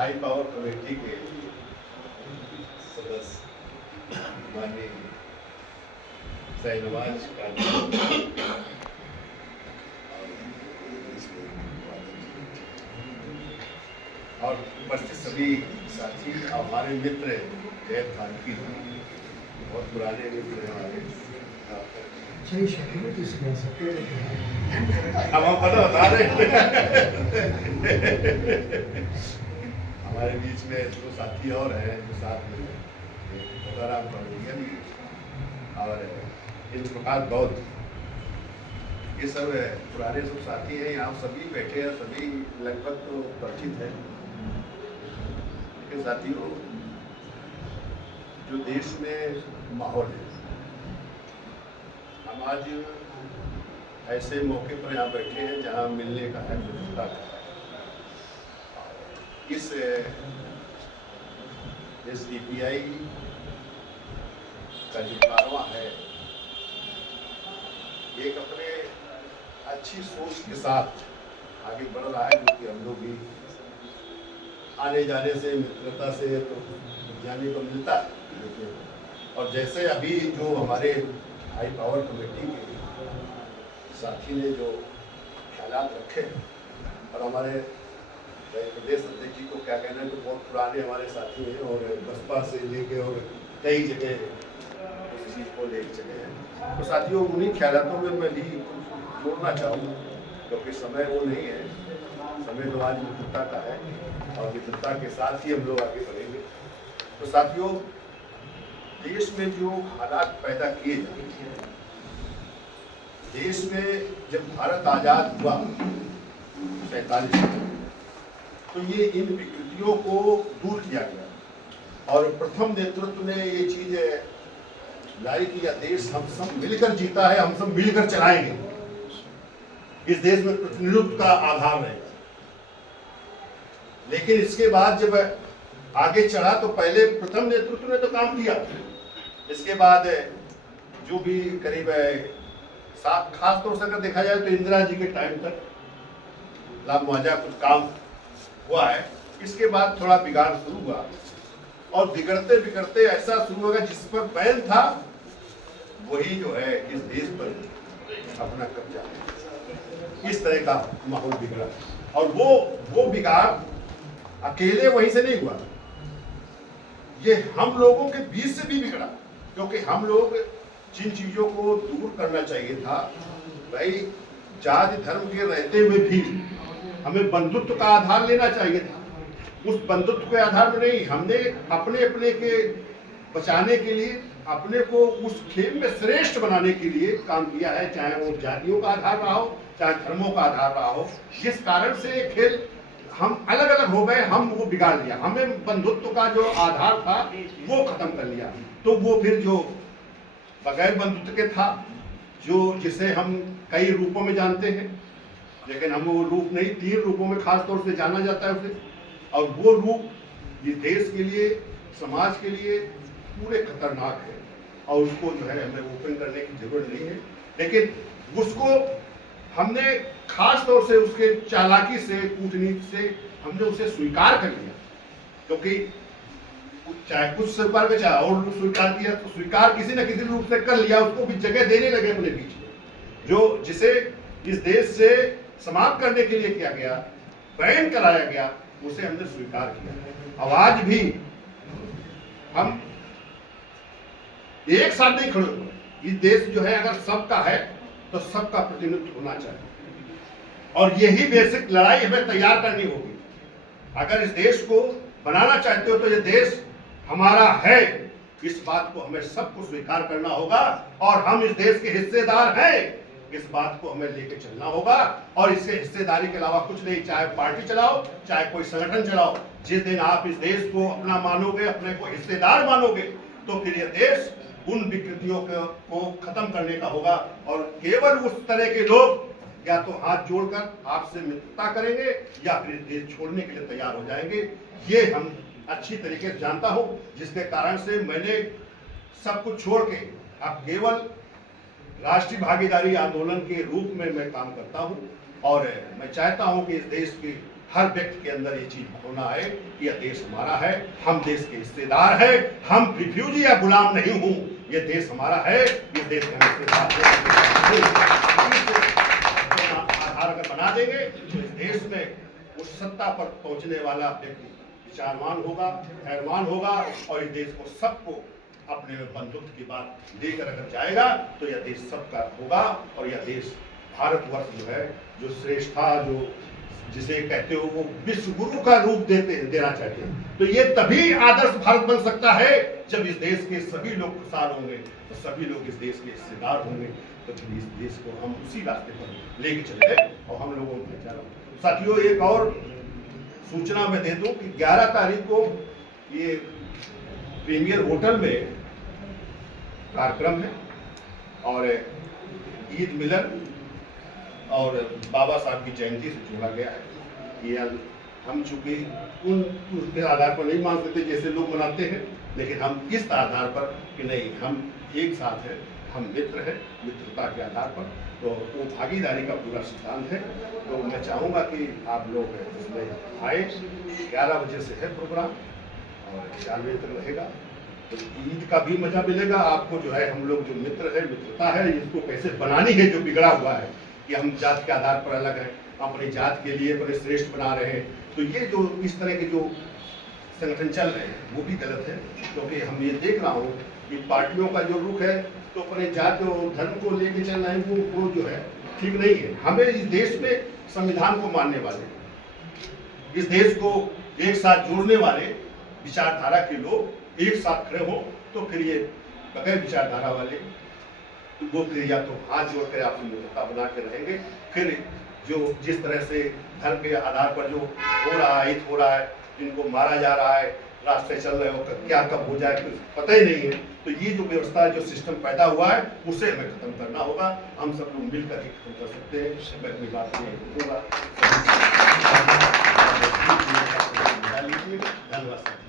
High power committee के सदस्य माननीय शाहनवाज और उपस्थित सभी साथी हमारे मित्र जयंत खानकी बहुत पुराने मित्र हैं हमारे। हम पता बता रहे हमारे बीच में दो साथी और हैं जो साथ में राम और इंद्र प्रकाश बौद्ध, ये सब पुराने सब साथी हैं। यहाँ सभी बैठे हैं, सभी लगभग तो परिचित हैं। साथियों, जो देश में माहौल है, हम आज ऐसे मौके पर यहाँ बैठे हैं जहाँ मिलने का है, मित्रता का है। इस DPI का जो कारवां है, एक अपने अच्छी सोच के साथ आगे बढ़ रहा है, जो कि हम लोग भी आने जाने से, मित्रता से तो जाने को मिलता है। और जैसे अभी जो हमारे हाई पावर कमेटी के साथी ने जो ख्यालात रखे और हमारे प्रदेश अध्यक्ष जी को क्या कहना है, तो बहुत पुराने हमारे साथी हैं और बसपा से लेके और कई जगह इस चीज़ को ले चले हैं। तो साथियों, उन्हीं ख्यालातों में मैं भी जोड़ना चाहूँगा, क्योंकि समय वो नहीं है, समय तो आज मित्रता का है और मित्रता के साथ ही हम लोग आगे बढ़ेंगे। तो साथियों, देश में जो हालात पैदा किए जाते हैं, देश में जब भारत आजाद हुआ 47 में, तो ये इन विकृतियों को दूर किया गया और प्रथम नेतृत्व ने ये चीज लाई कि यह देश हम सब मिलकर जीता है, हम सब मिलकर चलाएंगे। इस देश में प्रतिनिधित्व का आधार रहेगा। लेकिन इसके बाद जब आगे चढ़ा तो पहले प्रथम नेतृत्व ने तो काम किया, इसके बाद जो भी करीब खास तौर से अगर देखा जाए तो इंदिरा जी के टाइम तक लाभ मुआवजा कुछ काम हुआ है। इसके बाद थोड़ा बिगाड़ शुरू हुआ और बिगड़ते बिगड़ते ऐसा शुरू होगा जिस पर बैन था वही जो है इस देश पर अपना कब्जा है। इस तरह का माहौल बिगड़ा और वो बिगाड़ अकेले वहीं से नहीं हुआ, ये हम लोगों के बीच से भी बिगड़ा, क्योंकि हम लोग जिन चीजों को दूर करना चाहिए था, भाई जाति धर्म के रहते हुए भी हमें बंधुत्व का आधार लेना चाहिए था। उस बंधुत्व के आधार में नहीं, हमने अपने अपने के बचाने के लिए, अपने को उस खेल में श्रेष्ठ बनाने के लिए काम किया है, चाहे वो जातियों का आधार रहा हो, चाहे धर्मों का आधार रहा हो। जिस कारण से ये खेल हम अलग अलग हो गए, हम वो बिगाड़ लिया, हमें बंधुत्व का जो आधार था वो खत्म कर लिया। तो वो फिर जो बगैर बंधुत्व के था, जो जिसे हम कई रूपों में जानते हैं, लेकिन हम वो रूप नहीं, 3 रूपों में खास तौर से जाना जाता है उसे, और वो रूप ये देश के लिए, समाज के लिए पूरे खतरनाक है और उसको जो है हमें ओपन करने की जरूरत नहीं है। लेकिन उसको हमने खास तौर से उसके चालाकी से, कूटनीति से हमने उसे स्वीकार कर लिया, क्योंकि चाहे कुछ स्वीकार कर चाहे और स्वीकार किया, तो स्वीकार किसी न किसी रूप से कर लिया, उसको भी जगह देने लगे अपने बीच में, जो जिसे इस देश से समाप्त करने के लिए किया गया, बैन कराया गया, उसे हमने स्वीकार किया। अब आज भी हम एक साथ नहीं खड़े हुए। ये देश जो है अगर सबका है तो सबका प्रतिनिधित्व होना चाहिए और यही बेसिक लड़ाई हमें तैयार करनी होगी। अगर इस देश को बनाना चाहते हो तो ये देश हमारा है, इस बात को हमें सबको स्वीकार करना होगा और हम इस देश के हिस्सेदार हैं, इस बात को हमें लेके चलना होगा। और इससे हिस्सेदारी के अलावा कुछ नहीं, चाहे पार्टी चलाओ, चाहे कोई संगठन चलाओ, जिस दिन आप इस देश को अपना मानोगे, अपने को हिस्सेदार मानोगे, तो फिर यह देश उन विकृतियों को खत्म करने का होगा और केवल उस तरह के लोग या तो हाथ जोड़कर आपसे मित्रता करेंगे या फिर देश छोड़ने के लिए तैयार हो जाएंगे। ये हम अच्छी तरीके से जानता हूं, जिसके कारण से मैंने सब कुछ छोड़ के अब केवल राष्ट्रीय भागीदारी आंदोलन के रूप में मैं काम करता हूं और मैं चाहता हूं कि इस देश की हर व्यक्ति के अंदर ये चीज होना है कि यह देश हमारा है, हम देश के हिस्सेदार हैं, हम रिफ्यूजी या गुलाम नहीं हूं, ये देश हमारा है, ये देश का हिस्सेदार है। आधार अगर बना देंगे तो इस देश में उस सत्ता पर पहुंचने वाला व्यक्ति विचारवान होगा, धैर्यवान होगा और इस देश को सबको अपने बंधुत्व की बात लेकर अगर जाएगा तो यह देश सबका होगा और यह देश भारतवर्ष जो है, जो श्रेष्ठता, जो जिसे कहते हो वो विश्व गुरु का रूप देना चाहिए। तो ये तभी आदर्श भारत बन सकता है जब इस देश के सभी लोग खुशहाल होंगे, तो सभी लोग इस देश के हिस्सेदार होंगे, तो फिर इस देश को हम उसी रास्ते पर लेके चले और हम लोगों को चला। साथियों, एक और सूचना मैं दे दूं कि 11 तारीख को ये प्रीमियर होटल में कार्यक्रम है और ईद मिलन और बाबा साहब की जयंती से जोड़ा गया है। ये हम चूंकि उनके आधार पर नहीं मानते थे जैसे लोग मनाते हैं, लेकिन हम इस आधार पर कि नहीं, हम एक साथ हैं, हम मित्र हैं, मित्रता के आधार पर, तो वो भागीदारी का पूरा सिद्धांत है। तो मैं चाहूँगा कि आप लोग इसमें आए। 11 बजे से है प्रोग्राम और 4 बजे तक रहेगा। तो ईद का भी मजा मिलेगा आपको, जो है हम लोग जो मित्र है, मित्रता है, इसको कैसे बनानी है, जो बिगड़ा हुआ है कि हम जात के आधार पर अलग हैं, हम अपनी जात के लिए बड़े श्रेष्ठ बना रहे हैं। तो ये जो इस तरह के जो संगठन चल रहे हैं वो भी गलत है, क्योंकि हम ये देख रहा हूँ कि पार्टियों का जो रुख है तो अपने जात और धर्म को लेके चल रहे हैं, वो जो है ठीक नहीं है। हमें इस देश में संविधान को मानने वाले, इस देश को एक साथ जोड़ने वाले विचारधारा के लोग एक साथ खड़े हो, तो फिर ये बगैर विचारधारा वाले वो फिर या तो हाथ जोड़कर आपसी मित्रता बना के रहेंगे। फिर जो जिस तरह से धर्म के आधार पर जो हो रहा है, हित हो रहा है, जिनको मारा जा रहा है, रास्ते चल रहे हो, क्या कब हो जाए कुछ पता ही नहीं है। तो ये जो व्यवस्था, जो सिस्टम पैदा हुआ है, उसे हमें खत्म करना होगा। हम सब लोग मिलकर ही खत्म कर सकते हैं। मैं अपनी बात में होगा। धन्यवाद।